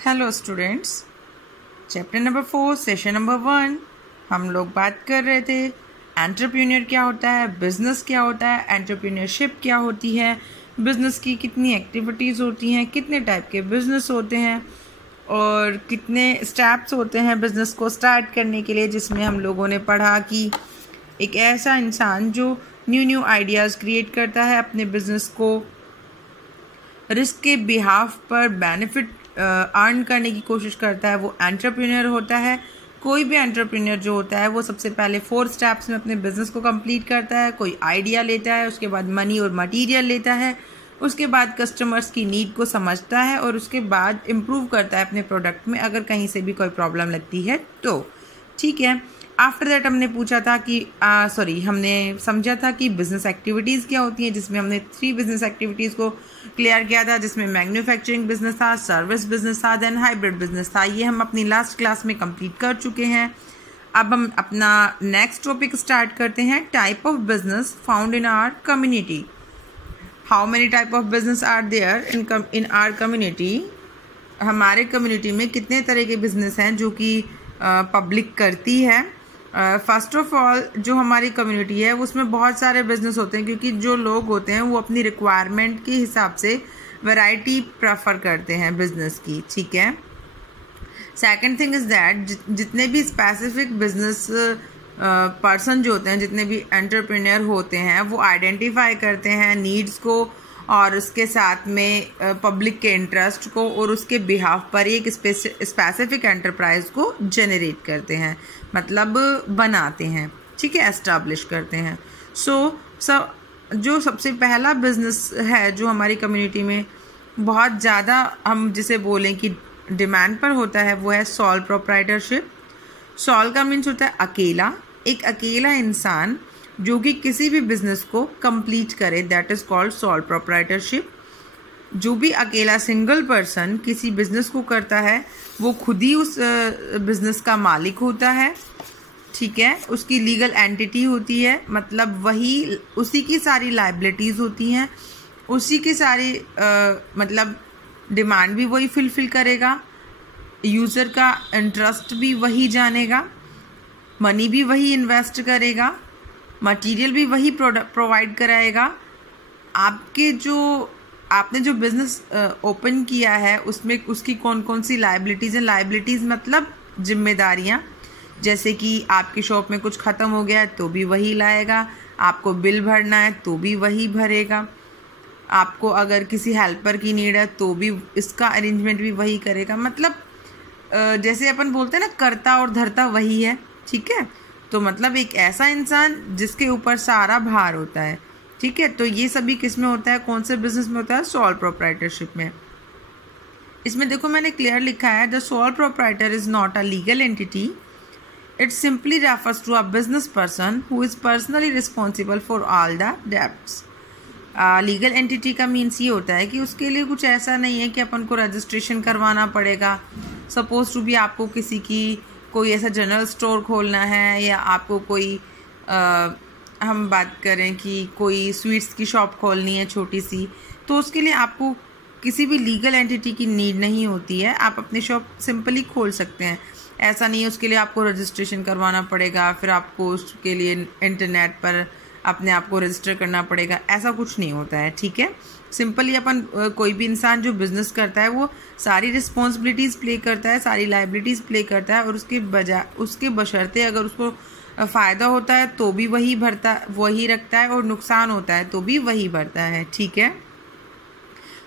Hello students, chapter number 4 session number 1 हम लोग बात कर रहे थे एंटरप्रेन्योर क्या होता है, बिजनेस क्या होता है, एंटरप्रेन्योरशिप क्या होती है, बिजनेस की कितनी एक्टिविटीज़ होती हैं, कितने टाइप के बिजनेस होते हैं और कितने स्टेप्स होते हैं बिजनेस को स्टार्ट करने के लिए, जिसमें हम लोगों ने पढ़ा कि एक ऐसा इंसान जो न्यू आइडियाज़ क्रिएट करता है अपने बिजनेस को रिस्क के बिहाफ पर बेनिफिट अर्न करने की कोशिश करता है, वो एंटरप्रेन्योर होता है। कोई भी एंटरप्रेन्योर जो होता है वो सबसे पहले 4 स्टेप्स में अपने बिजनेस को कंप्लीट करता है। कोई आइडिया लेता है, उसके बाद मनी और मटेरियल लेता है, उसके बाद कस्टमर्स की नीड को समझता है और उसके बाद इम्प्रूव करता है अपने प्रोडक्ट में अगर कहीं से भी कोई प्रॉब्लम लगती है तो। ठीक है, आफ्टर दैट हमने पूछा था कि हमने समझा था कि बिजनेस एक्टिविटीज़ क्या होती हैं, जिसमें हमने 3 बिजनेस एक्टिविटीज़ को क्लियर किया था, जिसमें मैन्युफैक्चरिंग बिजनेस था, सर्विस बिजनेस था, देन हाइब्रिड बिजनेस था। ये हम अपनी लास्ट क्लास में कंप्लीट कर चुके हैं। अब हम अपना नेक्स्ट टॉपिक स्टार्ट करते हैं, type of business found in our community. How many type of business are there in our community. हमारे कम्युनिटी में कितने तरह के बिजनेस हैं जो कि पब्लिक करती है। फर्स्ट ऑफ ऑल जो हमारी कम्युनिटी है उसमें बहुत सारे बिजनेस होते हैं, क्योंकि जो लोग होते हैं वो अपनी रिक्वायरमेंट के हिसाब से वैरायटी प्रेफर करते हैं बिजनेस की। ठीक है, सेकंड थिंग इज़ दैट जितने भी स्पेसिफिक बिजनेस पर्सन जो होते हैं, जितने भी एंटरप्रेन्योर होते हैं, वो आइडेंटिफाई करते हैं नीड्स को और उसके साथ में पब्लिक के इंटरेस्ट को और उसके बिहाफ पर एक स्पेसिफिक एंटरप्राइज को जनरेट करते हैं, मतलब बनाते हैं। ठीक है, एस्टैब्लिश करते हैं। जो सबसे पहला बिजनेस है जो हमारी कम्युनिटी में बहुत ज़्यादा हम जिसे बोलें कि डिमांड पर होता है, वो है सोल प्रोप्राइटरशिप। सोल का मीन्स होता है अकेला, एक अकेला इंसान जो कि किसी भी बिजनेस को कंप्लीट करे, that is called sole proprietorship. जो भी अकेला सिंगल पर्सन किसी बिजनेस को करता है वो खुद ही उस बिजनेस का मालिक होता है। ठीक है, उसकी लीगल एंटिटी होती है, मतलब वही उसी की सारी लाइबिलिटीज़ होती हैं, उसी की सारी मतलब डिमांड भी वही फुलफिल करेगा, यूज़र का इंटरेस्ट भी वही जानेगा, मनी भी वही इन्वेस्ट करेगा, मटेरियल भी वही प्रोवाइड कराएगा। आपने जो बिजनेस ओपन किया है उसमें उसकी कौन कौन सी लाइबिलिटीज़ हैं। लाइबिलिटीज़ मतलब जिम्मेदारियाँ, जैसे कि आपकी शॉप में कुछ ख़त्म हो गया है तो भी वही लाएगा, आपको बिल भरना है तो भी वही भरेगा, आपको अगर किसी हेल्पर की नीड है तो भी इसका अरेंजमेंट भी वही करेगा। मतलब जैसे अपन बोलते हैं ना, करता और धरता वही है। ठीक है, तो मतलब एक ऐसा इंसान जिसके ऊपर सारा भार होता है। ठीक है, तो ये सभी किस में होता है, कौन से बिजनेस में होता है? सोल प्रोप्राइटरशिप में। इसमें देखो मैंने क्लियर लिखा है, the sole proprietor is not a legal entity, it simply refers to a business person who is personally responsible for all the debts. Legal entity का मीन्स ये होता है कि उसके लिए कुछ ऐसा नहीं है कि अपन को रजिस्ट्रेशन करवाना पड़ेगा। सपोज टू भी आपको किसी की कोई ऐसा जनरल स्टोर खोलना है, या आपको कोई हम बात करें कि कोई स्वीट्स की शॉप खोलनी है छोटी सी, तो उसके लिए आपको किसी भी लीगल एंटिटी की नीड नहीं होती है, आप अपनी शॉप सिंपली खोल सकते हैं। ऐसा नहीं है उसके लिए आपको रजिस्ट्रेशन करवाना पड़ेगा, फिर आपको उसके लिए इंटरनेट पर अपने आप को रजिस्टर करना पड़ेगा, ऐसा कुछ नहीं होता है। ठीक है, सिंपली अपन कोई भी इंसान जो बिजनेस करता है वो सारी रिस्पॉन्सिबिलिटीज़ प्ले करता है, सारी लाइबिलिटीज़ प्ले करता है, और उसके बशर्ते अगर उसको फ़ायदा होता है तो भी वही रखता है, और नुकसान होता है तो भी वही भरता है। ठीक है,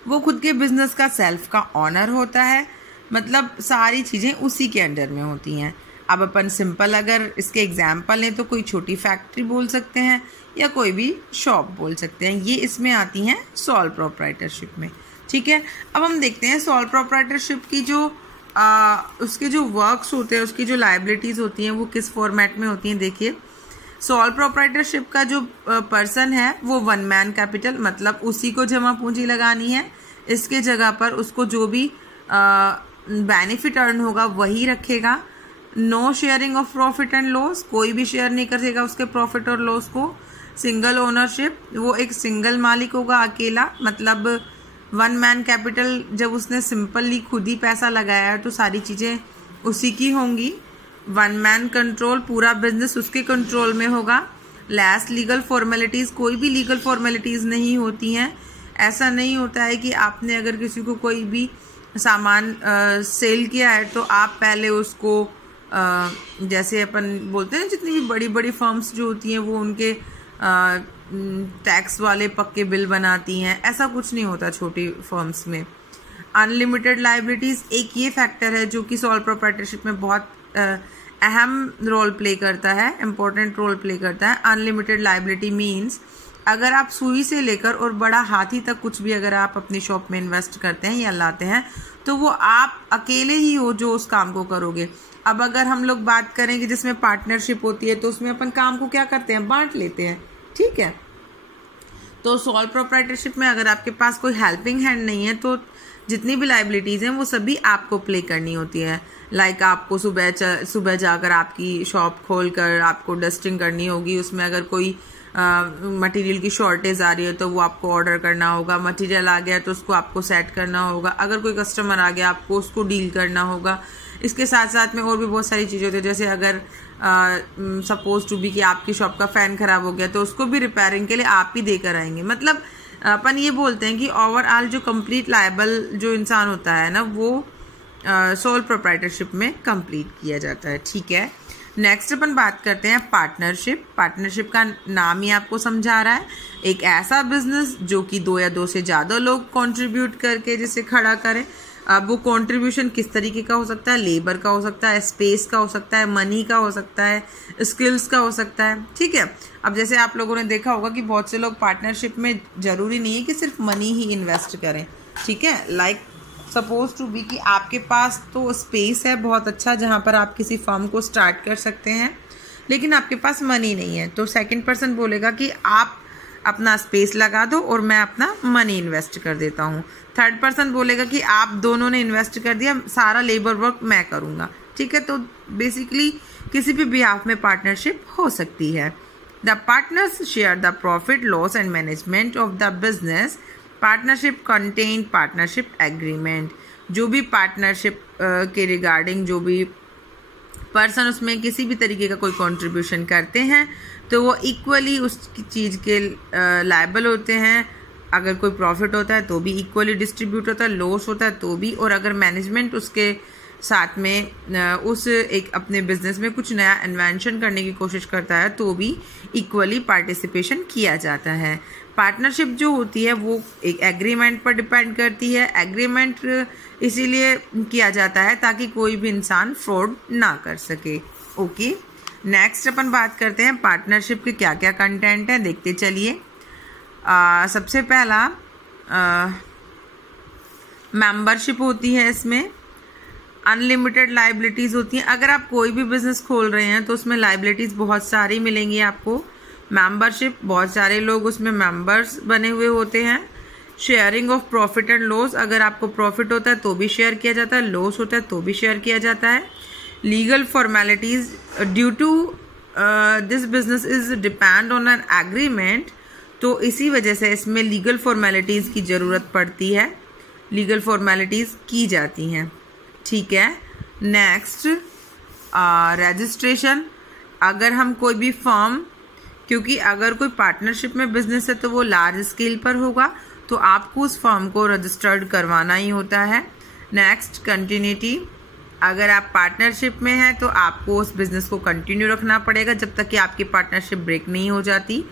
वो खुद के बिजनेस का सेल्फ का ऑनर होता है, मतलब सारी चीज़ें उसी के अंडर में होती हैं। अब अपन सिंपल अगर इसके एग्जाम्पल लें तो कोई छोटी फैक्ट्री बोल सकते हैं या कोई भी शॉप बोल सकते हैं, ये इसमें आती हैं सोल प्रोप्राइटरशिप में। ठीक है, अब हम देखते हैं सोल प्रोप्राइटरशिप की जो उसके जो वर्क्स होते हैं, उसकी जो लाइबिलिटीज़ होती हैं वो किस फॉर्मेट में होती हैं। देखिए, सोल प्रोप्राइटरशिप का जो पर्सन है वो 1 मैन कैपिटल, मतलब उसी को जमा पूंजी लगानी है, इसके जगह पर उसको जो भी बेनिफिट अर्न होगा वही रखेगा। No sharing of profit and loss, कोई भी शेयर नहीं करेगा उसके प्रॉफिट और लॉस को। सिंगल ओनरशिप, वो एक सिंगल मालिक होगा, अकेला, मतलब वन मैन कैपिटल जब उसने सिंपली खुद ही पैसा लगाया है तो सारी चीज़ें उसी की होंगी। वन मैन कंट्रोल, पूरा बिजनेस उसके कंट्रोल में होगा। लेस लीगल फॉर्मेलिटीज़, कोई भी लीगल फॉर्मेलिटीज़ नहीं होती हैं। ऐसा नहीं होता है कि आपने अगर किसी को कोई भी सामान सेल किया है तो आप पहले उसको जैसे अपन बोलते हैं जितनी भी बड़ी बड़ी फर्म्स जो होती हैं वो उनके टैक्स वाले पक्के बिल बनाती हैं, ऐसा कुछ नहीं होता छोटी फर्म्स में। अनलिमिटेड लाइबिलिटीज़ एक ये फैक्टर है जो कि सोल प्रोप्राइटरशिप में बहुत अहम रोल प्ले करता है, इम्पोर्टेंट रोल प्ले करता है। अनलिमिटेड लाइबिलिटी मीन्स अगर आप सुई से लेकर और बड़ा हाथी तक कुछ भी अगर आप अपनी शॉप में इन्वेस्ट करते हैं या लाते हैं तो वो आप अकेले ही हो जो उस काम को करोगे। अब अगर हम लोग बात करें कि जिसमें पार्टनरशिप होती है तो उसमें अपन काम को क्या करते हैं, बांट लेते हैं, ठीक है। तो सोल प्रोप्राइटरशिप में अगर आपके पास कोई हेल्पिंग हैंड नहीं है तो जितनी भी लाइबिलिटीज़ हैं वो सभी आपको प्ले करनी होती है। लाइक आपको सुबह जाकर आपकी शॉप खोलकर आपको डस्टिंग करनी होगी, उसमें अगर कोई मटेरियल की शॉर्टेज आ रही है तो वो आपको ऑर्डर करना होगा। मटेरियल आ गया तो उसको आपको सेट करना होगा। अगर कोई कस्टमर आ गया आपको उसको डील करना होगा। इसके साथ साथ में और भी बहुत सारी चीज़ें होती है, जैसे अगर सपोज टू बी कि आपकी शॉप का फ़ैन ख़राब हो गया तो उसको भी रिपेयरिंग के लिए आप ही देकर आएंगे। मतलब अपन ये बोलते हैं कि ओवरऑल जो कंप्लीट लायबल जो इंसान होता है ना वो सोल प्रोप्राइटरशिप में कंप्लीट किया जाता है, ठीक है। नेक्स्ट अपन बात करते हैं पार्टनरशिप। पार्टनरशिप का नाम ही आपको समझा रहा है, एक ऐसा बिजनेस जो कि 2 या 2 से ज़्यादा लोग कंट्रीब्यूट करके जिसे खड़ा करें। अब वो कंट्रीब्यूशन किस तरीके का हो सकता है, लेबर का हो सकता है, स्पेस का हो सकता है, मनी का हो सकता है, स्किल्स का हो सकता है, ठीक है। अब जैसे आप लोगों ने देखा होगा कि बहुत से लोग पार्टनरशिप में ज़रूरी नहीं है कि सिर्फ मनी ही इन्वेस्ट करें, ठीक है। लाइक सपोज टू बी कि आपके पास तो स्पेस है बहुत अच्छा जहाँ पर आप किसी फर्म को स्टार्ट कर सकते हैं, लेकिन आपके पास मनी नहीं है, तो सेकंड पर्सन बोलेगा कि आप अपना स्पेस लगा दो और मैं अपना मनी इन्वेस्ट कर देता हूँ। थर्ड पर्सन बोलेगा कि आप दोनों ने इन्वेस्ट कर दिया, सारा लेबर वर्क मैं करूँगा, ठीक है। तो बेसिकली किसी भी बिहाफ में पार्टनरशिप हो सकती है। The partners share the profit, loss and management of the business. Partnership contain partnership agreement. जो भी पार्टनरशिप के रिगार्डिंग जो भी पर्सन उसमें किसी भी तरीके का कोई कंट्रीब्यूशन करते हैं तो वो इक्वली उस चीज़ के लायबल होते हैं। अगर कोई प्रॉफिट होता है तो भी इक्वली डिस्ट्रीब्यूट होता है, लॉस होता है तो भी, और अगर मैनेजमेंट उसके साथ में उस एक अपने बिजनेस में कुछ नया इन्वेंशन करने की कोशिश करता है तो भी इक्वली पार्टिसिपेशन किया जाता है। पार्टनरशिप जो होती है वो एक एग्रीमेंट पर डिपेंड करती है। एग्रीमेंट इसीलिए किया जाता है ताकि कोई भी इंसान फ्रॉड ना कर सके, ओके। नेक्स्ट अपन बात करते हैं पार्टनरशिप के क्या क्या कंटेंट है, देखते चलिए। सबसे पहला मेंबरशिप होती है, इसमें अनलिमिटेड लाइबिलिटीज़ होती हैं। अगर आप कोई भी बिजनेस खोल रहे हैं तो उसमें लाइबिलिटीज़ बहुत सारी मिलेंगी आपको। मेंबरशिप, बहुत सारे लोग उसमें मेंबर्स बने हुए होते हैं। Sharing of profit and loss, अगर आपको प्रॉफिट होता है तो भी शेयर किया जाता है, लॉस होता है तो भी शेयर किया जाता है। Legal formalities, due to this business is depend on an agreement, तो इसी वजह से इसमें लीगल फॉर्मेलिटीज़ की ज़रूरत पड़ती है, लीगल फॉर्मेलिटीज़ की जाती हैं, ठीक है। Next registration. अगर हम कोई भी फर्म, क्योंकि अगर कोई पार्टनरशिप में बिजनेस है तो वो लार्ज स्केल पर होगा तो आपको उस फर्म को रजिस्टर्ड करवाना ही होता है। Next continuity. अगर आप पार्टनरशिप में हैं तो आपको उस बिजनेस को कंटिन्यू रखना पड़ेगा जब तक कि आपकी पार्टनरशिप ब्रेक नहीं हो जाती।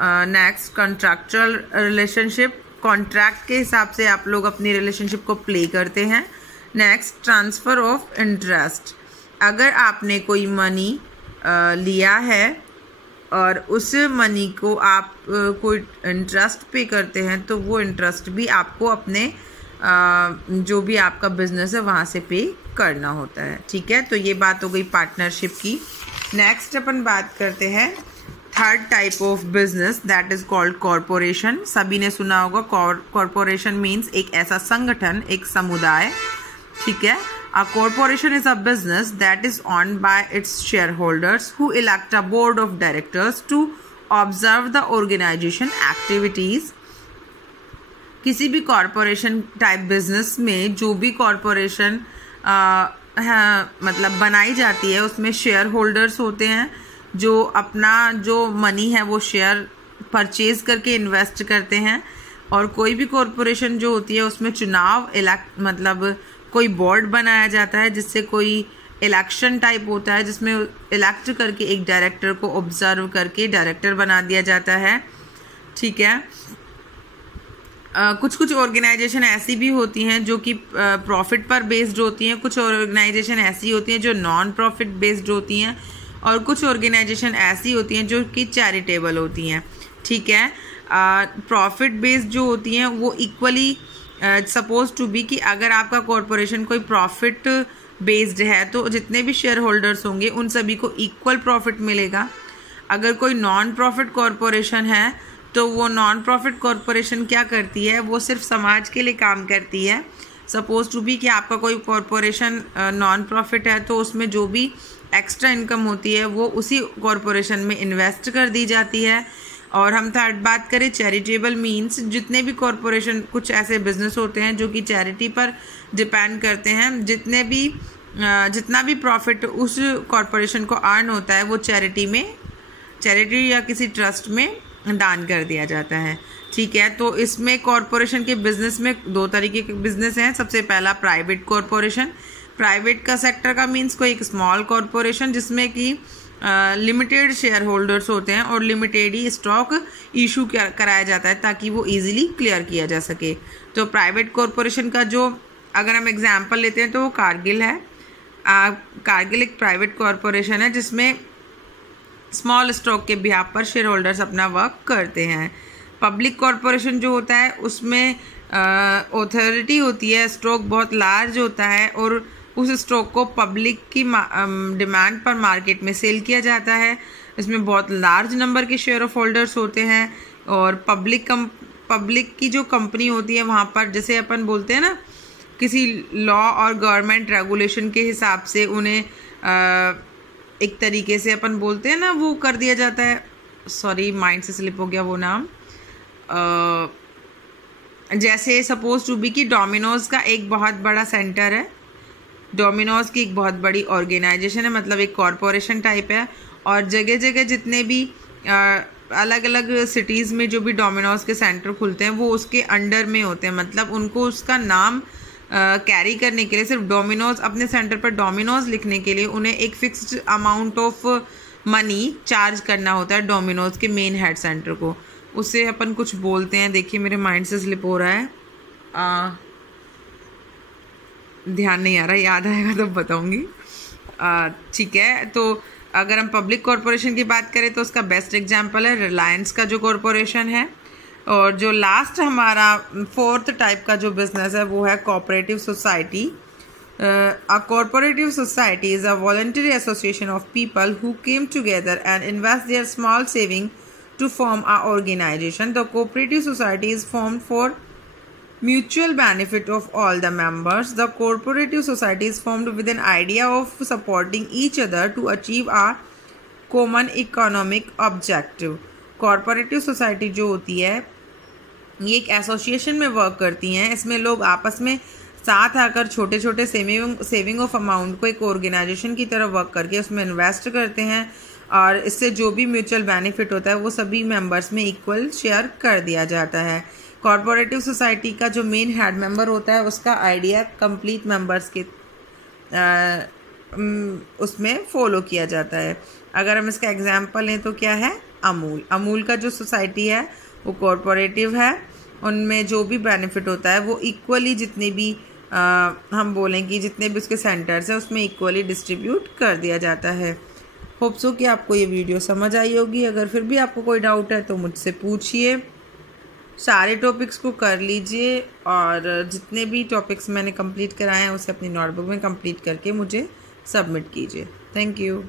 नेक्स्ट कॉन्ट्रैक्चुअल रिलेशनशिप, कॉन्ट्रैक्ट के हिसाब से आप लोग अपनी रिलेशनशिप को प्ले करते हैं। Next transfer of interest. अगर आपने कोई मनी लिया है और उस मनी को आप कोई इंटरेस्ट पे करते हैं तो वो इंटरेस्ट भी आपको अपने जो भी आपका बिजनेस है वहाँ से पे करना होता है, ठीक है। तो ये बात हो गई पार्टनरशिप की। नेक्स्ट अपन बात करते हैं third type of business, that is called corporation. सभी ने सुना होगा कॉरपोरेशन मीन्स एक ऐसा संगठन, एक समुदाय, ठीक है। A corporation is a business that is owned by its shareholders who elect a board of directors to observe the organization activities. किसी भी कॉरपोरेशन टाइप बिजनेस में जो भी कॉरपोरेशन मतलब बनाई जाती है उसमें शेयर होल्डर्स होते हैं जो अपना जो मनी है वो शेयर परचेज करके इन्वेस्ट करते हैं। और कोई भी कॉरपोरेशन जो होती है उसमें चुनाव मतलब कोई बोर्ड बनाया जाता है जिससे कोई इलेक्शन टाइप होता है जिसमें इलेक्ट करके एक डायरेक्टर को ऑब्जर्व करके डायरेक्टर बना दिया जाता है। ठीक है। कुछ कुछ ऑर्गेनाइजेशन ऐसी भी होती हैं जो कि प्रॉफिट पर बेस्ड होती हैं, कुछ ऑर्गेनाइजेशन ऐसी होती हैं जो नॉन प्रॉफिट बेस्ड होती हैं, और कुछ ऑर्गेनाइजेशन ऐसी होती हैं जो कि चैरिटेबल होती हैं। ठीक है। प्रॉफिट बेस्ड जो होती हैं वो इक्वली सपोज टू बी कि अगर आपका कॉरपोरेशन कोई प्रॉफिट बेस्ड है तो जितने भी शेयर होल्डर्स होंगे उन सभी को इक्वल प्रॉफिट मिलेगा। अगर कोई नॉन प्रॉफिट कॉरपोरेशन है तो वो नॉन प्रॉफिट कॉरपोरेशन क्या करती है, वो सिर्फ समाज के लिए काम करती है। सपोज टू बी कि आपका कोई कॉरपोरेशन नॉन प्रॉफिट है तो उसमें जो भी एक्स्ट्रा इनकम होती है वो उसी कॉरपोरेशन में इन्वेस्ट कर दी जाती है। और हम थर्ड बात करें चैरिटेबल मीन्स, जितने भी कॉरपोरेशन कुछ ऐसे बिजनेस होते हैं जो कि चैरिटी पर डिपेंड करते हैं, जितना भी प्रॉफिट उस कॉरपोरेशन को अर्न होता है वो चैरिटी या किसी ट्रस्ट में दान कर दिया जाता है। ठीक है। तो इसमें कॉरपोरेशन के बिजनेस में दो तरीके के बिजनेस हैं। सबसे पहला प्राइवेट कॉरपोरेशन। प्राइवेट का सेक्टर का मीन्स कोई एक स्मॉल कॉरपोरेशन जिसमें कि लिमिटेड शेयर होल्डर्स होते हैं और लिमिटेड ही स्टॉक इशू कराया जाता है ताकि वो इजीली क्लियर किया जा सके। तो प्राइवेट कॉरपोरेशन का जो अगर हम एग्जांपल लेते हैं तो वो कारगिल है। कारगिल एक प्राइवेट कॉरपोरेशन है जिसमें स्मॉल स्टॉक के बिहाफ पर शेयर होल्डर्स अपना वर्क करते हैं। पब्लिक कॉरपोरेशन जो होता है उसमें ऑथोरिटी होती है, स्टॉक बहुत लार्ज होता है और उस स्टॉक को पब्लिक की डिमांड पर मार्केट में सेल किया जाता है। इसमें बहुत लार्ज नंबर के शेयर ऑफ होल्डर्स होते हैं और पब्लिक की जो कंपनी होती है वहाँ पर जैसे अपन बोलते हैं ना किसी लॉ और गवर्नमेंट रेगुलेशन के हिसाब से उन्हें एक तरीके से अपन बोलते हैं ना वो कर दिया जाता है। सॉरी माइंड से स्लिप हो गया वो नाम। जैसे सपोज टू बी कि डोमिनोज का एक बहुत बड़ा सेंटर है, डोमिनोज की एक बहुत बड़ी ऑर्गेनाइजेशन है, मतलब एक कॉरपोरेशन टाइप है। और जगह जगह जितने भी अलग अलग सिटीज़ में जो भी डोमिनोज के सेंटर खुलते हैं वो उसके अंडर में होते हैं, मतलब उनको उसका नाम कैरी करने के लिए सिर्फ डोमिनोज अपने सेंटर पर डोमिनोज लिखने के लिए उन्हें एक fixed amount of money charge करना होता है डोमिनोज के मेन हेड सेंटर को। उससे अपन कुछ बोलते हैं, देखिए मेरे माइंड से स्लिप हो रहा है, ध्यान नहीं आ रहा, याद आएगा तब बताऊंगी। ठीक है। तो अगर हम पब्लिक कॉरपोरेशन की बात करें तो उसका बेस्ट एग्जांपल है रिलायंस का जो कॉरपोरेशन है। और जो लास्ट हमारा फोर्थ टाइप का जो बिजनेस है वो है cooperative society. A cooperative society is a voluntary association of people who came together and invest their small saving to form a organization. The cooperative society is formed for mutual benefit of all the members. The cooperative society is formed with an idea of supporting each other to achieve a common economic objective. cooperative society जो होती है ये एक association में work करती हैं। इसमें लोग आपस में साथ आकर छोटे छोटे सेविंग ऑफ अमाउंट को एक ऑर्गेनाइजेशन की तरह वर्क करके उसमें इन्वेस्ट करते हैं और इससे जो भी म्यूचुअल बेनिफिट होता है वो सभी मेंबर्स में इक्वल शेयर कर दिया जाता है। कॉरपोरेटिव सोसाइटी का जो मेन हेड मेंबर होता है उसका आइडिया कंप्लीट मेंबर्स के उसमें फॉलो किया जाता है। अगर हम इसका एग्जांपल लें तो क्या है, अमूल का जो सोसाइटी है वो कॉरपोरेटिव है, उनमें जो भी बेनिफिट होता है वो इक्वली जितने भी हम बोलें कि जितने भी उसके सेंटर्स हैं उसमें इक्वली डिस्ट्रीब्यूट कर दिया जाता है। होप सो कि आपको ये वीडियो समझ आई होगी। अगर फिर भी आपको कोई डाउट है तो मुझसे पूछिए। सारे टॉपिक्स को कर लीजिए और जितने भी टॉपिक्स मैंने कंप्लीट कराए हैं उसे अपनी नोटबुक में कंप्लीट करके मुझे सबमिट कीजिए। Thank you.